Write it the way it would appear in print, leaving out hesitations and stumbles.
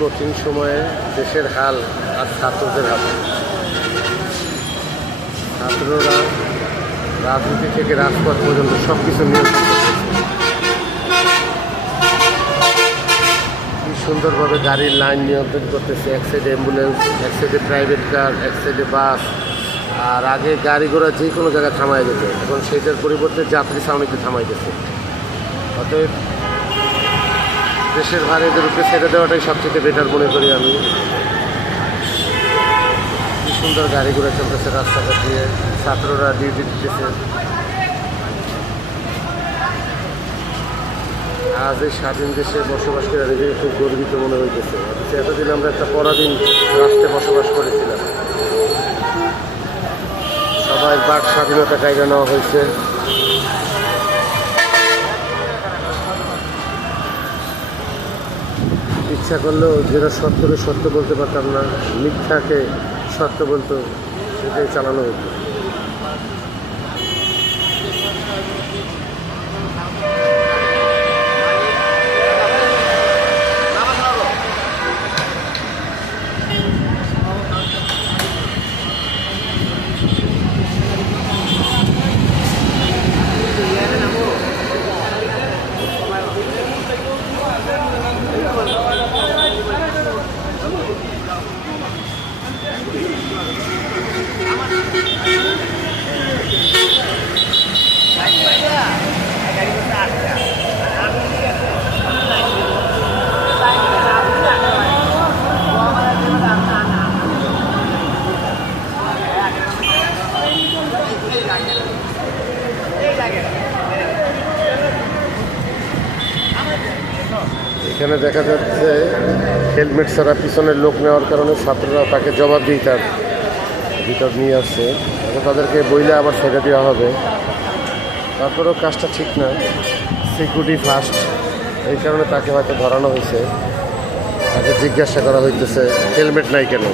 কঠিন সময়ে দেশের হাল আর ছাত্রদের হাতে। ছাত্ররা রাজনীতি থেকে রাজপথ পর্যন্ত সব কিছু নিয়ন্ত্রণ করতেছে। কি সুন্দরভাবে গাড়ির লাইন নিয়ন্ত্রণ করতেছে। এক সাইডে অ্যাম্বুলেন্স, এক সাইডে প্রাইভেট কার, এক সাইডে বাস। আর আগে গাড়ি ঘোড়া যে কোনো জায়গায় থামাই যেত, এখন সেটার পরিবর্তে যাত্রী ছাউনিতে থামাই দিচ্ছে। অতএব দেশের ভার এদের উপরে ছেড়ে দেওয়াটাই সবচেয়ে বেটার মনে করি আমি। কি সুন্দর গাড়ি ঘোড়া চলতেছে রাস্তাঘাট দিয়ে, ছাত্ররা ডিউটি দিতেছে। আজ এই স্বাধীন দেশে বসবাস করে নিজেকে খুব গর্বিত মনে হইতেছে। এতদিন আমরা একটা পরাধীন রাষ্ট্রে বসবাস করেছিলাম। সবাই বাক স্বাধীনতা কায়দা নেওয়া হয়েছে। ইচ্ছা করলেও যেটা সত্যকে সত্য বলতে পারতাম না, মিথ্যাকে সত্য বলতো, সেটাই চালানো হতো। এখানে দেখা যাচ্ছে হেলমেট ছাড়া পিছনের লোক নেওয়ার কারণে ছাত্ররা তাকে জবাব দিয়ে তার ভিতর নিয়ে আসছে। এখন তাদেরকে বইলে আবার ছেড়ে দেওয়া হবে। তারপরেও কাজটা ঠিক না, সিকিউরিটি ফার্স্ট, এই কারণে তাকে হয়তো ধরানো হয়েছে। তাকে জিজ্ঞাসা করা হইতেছে হেলমেট নাই কেন।